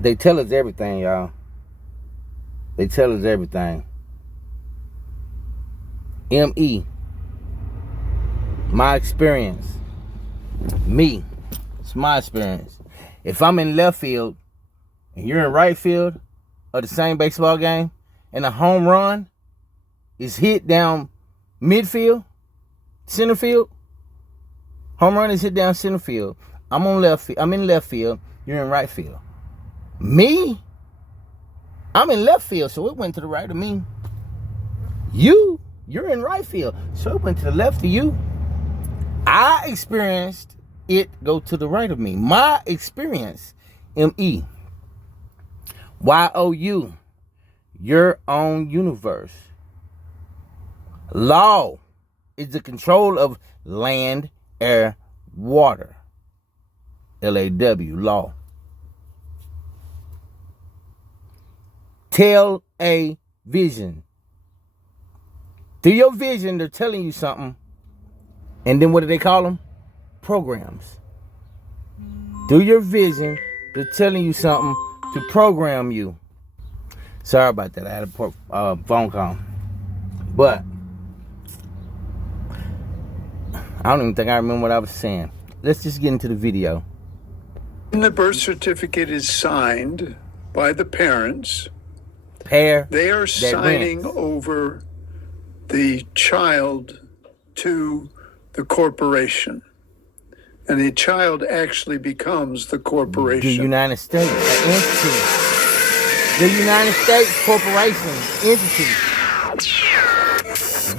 They tell us everything, y'all. They tell us everything. ME, my experience. Me, it's my experience. If I'm in left field and you're in right field of the same baseball game and a home run is hit down midfield, center field, home run is hit down center field. I'm in left field, you're in right field. Me? I'm in left field, so it went to the right of me. You're in right field, so it went to the left of you. I experienced it go to the right of me. My experience, ME. YOU, your own universe. Law is the control of land, air, water. LAW, law. Tell a vision. Through your vision, they're telling you something. And then what do they call them? Programs. Through your vision, they're telling you something to program you. Sorry about that. I had a phone call. But I don't even think I remember what I was saying. Let's just get into the video. When the birth certificate is signed by the parents, they are signing over the child to the corporation. And the child actually becomes the corporation. The United States, an entity. The United States corporation, entity.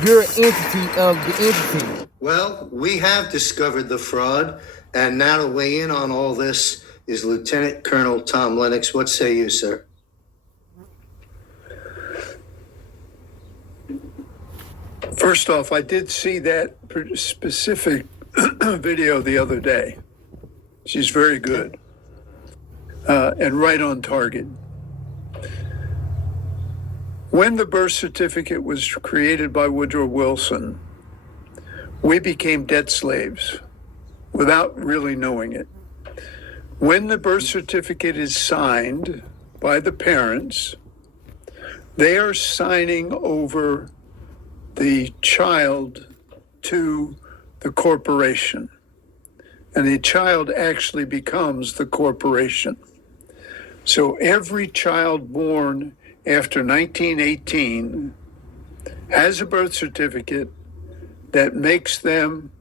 You're an entity of the entity. Well, we have discovered the fraud, and now to weigh in on all this is Lieutenant Colonel Tom Lennox. What say you, sir? First off, I did see that specific video the other day. She's very good and right on target. When the birth certificate was created by Woodrow Wilson, we became debt slaves without really knowing it. When the birth certificate is signed by the parents, they are signing over the child to the corporation. And the child actually becomes the corporation. So every child born after 1918 has a birth certificate that makes them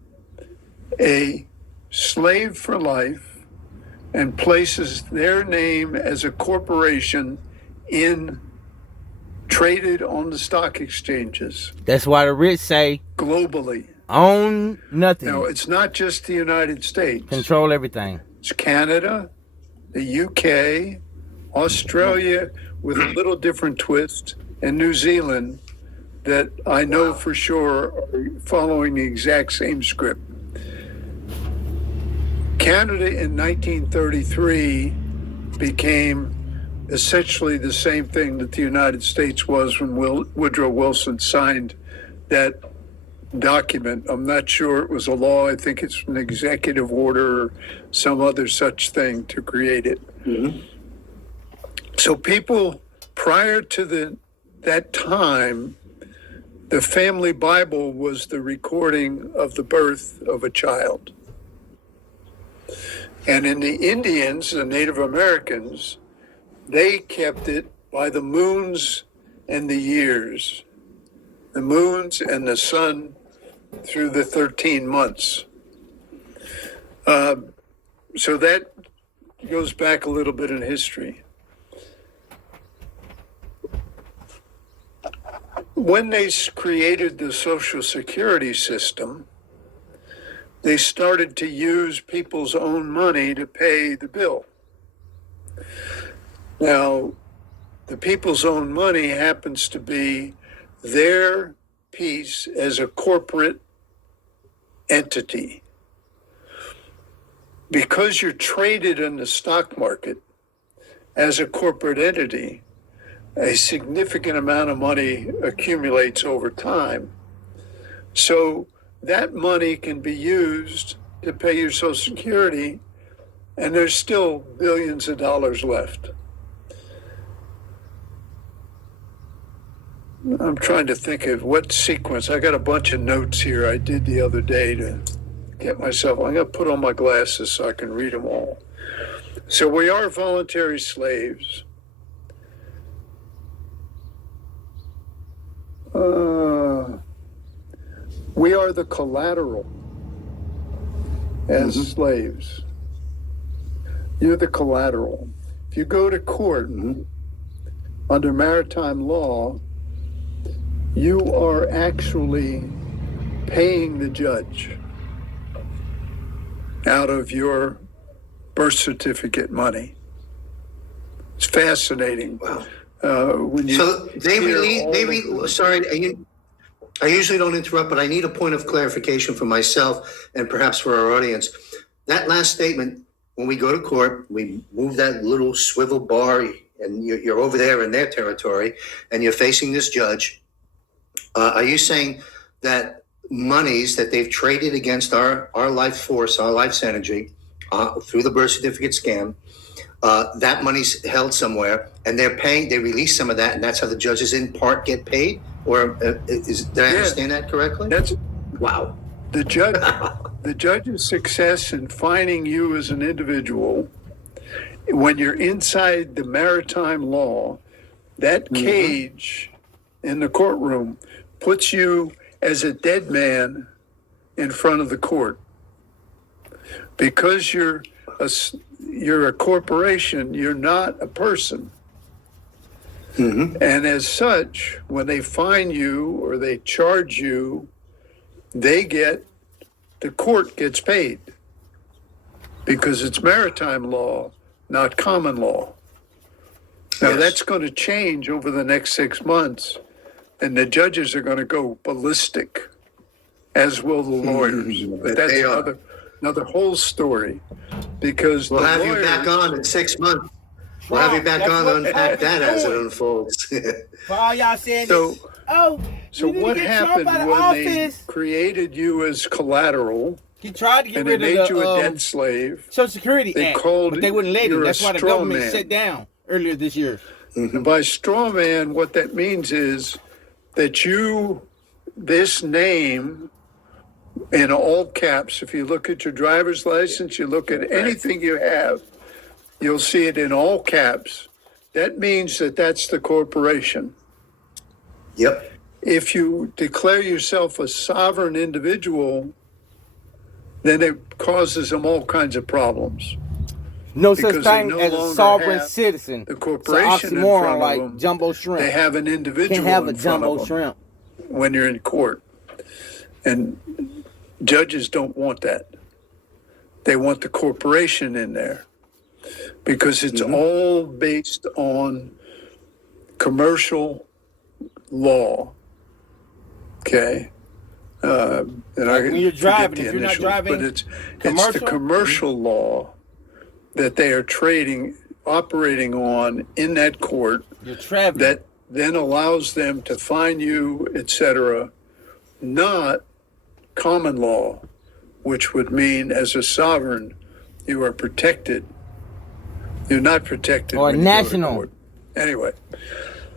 a slave for life and places their name as a corporation traded on the stock exchanges. That's why the rich say globally. Own nothing. No, it's not just the United States. Control everything. It's Canada, the UK, Australia with a little different twist, and New Zealand that I know for sure are following the exact same script. Canada in 1933 became essentially the same thing that the United States was when Woodrow Wilson signed that document. I'm not sure it was a law. I think it's an executive order or some other such thing to create it. Mm-hmm. So people prior to that time, the family Bible was the recording of the birth of a child. And in the Indians, the Native Americans, they kept it by the moons and the years, the moons and the sun through the 13 months. So that goes back a little bit in history. When they created the Social Security system, they started to use people's own money to pay the bill. Now, the people's own money happens to be their piece as a corporate entity. Because you're traded in the stock market as a corporate entity, a significant amount of money accumulates over time. So that money can be used to pay your Social Security, and there's still billions of dollars left. I'm trying to think of what sequence. I got a bunch of notes here I did the other day to get myself. I'm going to put on my glasses so I can read them all. So we are voluntary slaves. We are the collateral as slaves. You're the collateral. If you go to court under maritime law, you are actually paying the judge out of your birth certificate money. It's fascinating. Wow. When you So sorry, I usually don't interrupt, but I need a point of clarification for myself and perhaps for our audience. That last statement, when we go to court, we move that little swivel bar and you're over there in their territory and you're facing this judge. Are you saying that monies that they've traded against our life force, our life's energy, through the birth certificate scam, that money's held somewhere and they release some of that, and that's how the judges in part get paid? Or did I understand that correctly? That's wow. The judge's success in finding you as an individual, when you're inside the maritime law, that cage in the courtroom puts you as a dead man in front of the court. Because you're a corporation, you're not a person. And as such, when they fine you or they charge you, the court gets paid because it's maritime law, not common law. Now that's going to change over the next 6 months, and the judges are going to go ballistic, as will the lawyers. But that's another whole story, because we'll have you back on in 6 months. We'll have you back on to unpack that as it unfolds. For all y'all saying So what happened when they created you as collateral? He tried to get and rid they of made you a debt slave. Social Security They Act, called but they wouldn't let him. you're a That's why the straw government man. shut down earlier this year. And by straw man, what that means is that this name in all caps, if you look at your driver's license, you look at anything you have, you'll see it in all caps. That means that that's the corporation. Yep. If you declare yourself a sovereign individual, then it causes them all kinds of problems. No such Because they thing no as a longer sovereign have citizen. The It's an corporation in oxymoron front of like them. jumbo shrimp. They have an individual Can't have a in front jumbo of them shrimp. when you're in court. And judges don't want that. They want the corporation in there because it's all based on commercial law. Okay. And When you're forget driving, the if you're not initials, driving but it's commercial? the commercial law that they are operating on in that court You're traveling. that then allows them to fine you, etc., not common law, which would mean as a sovereign, you are protected. You're not protected. Or when you go to national. court. Anyway,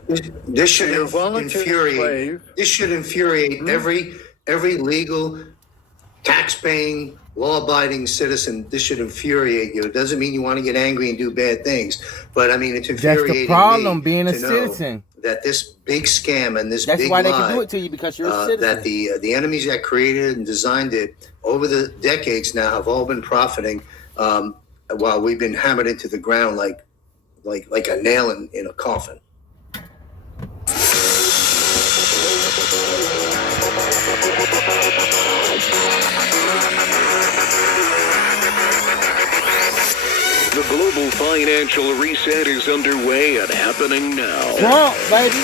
This should you're a voluntary infuriate. slave. This should infuriate every legal, tax-paying, law-abiding citizen. This should infuriate you. It doesn't mean you want to get angry and do bad things, but I mean it's infuriating. That's the problem, me being a to know citizen. that this big scam and this That's big why they lie, can do it to you, because you're a citizen. that the enemies that created and designed it over the decades now have all been profiting, while we've been hammered into the ground like a nail in a coffin. The global financial reset is underway and happening now. Trump, baby.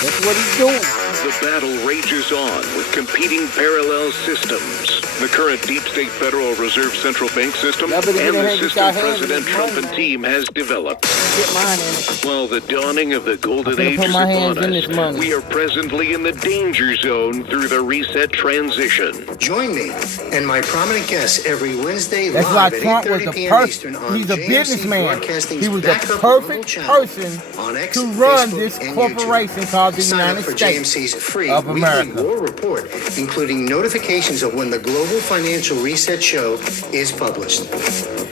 That's what he's doing. the battle rages on with competing parallel systems. The current deep state Federal Reserve Central Bank system Y'all better and get the ahead and system get your hands President in this Trump money, and man. team has developed. Get mine in it. While the dawning of the golden I'm finna age put is my upon hands in this us, money. we are presently in the danger zone through the reset transition. Join me and my prominent guests every Wednesday That's live why at Trump was 8:30 the p.m. Eastern on He's a JMC businessman. Broadcasting's He was the Backup perfect Global channel person on X, to run Facebook, this and corporation YouTube. called the Sign United up for States JMC's free of weekly America. war report, including notifications of when the Global Financial Reset Show is published.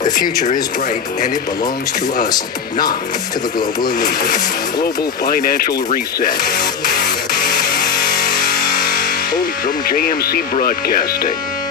The future is bright, and it belongs to us, not to the global elite. Global Financial Reset. Only from JMC Broadcasting.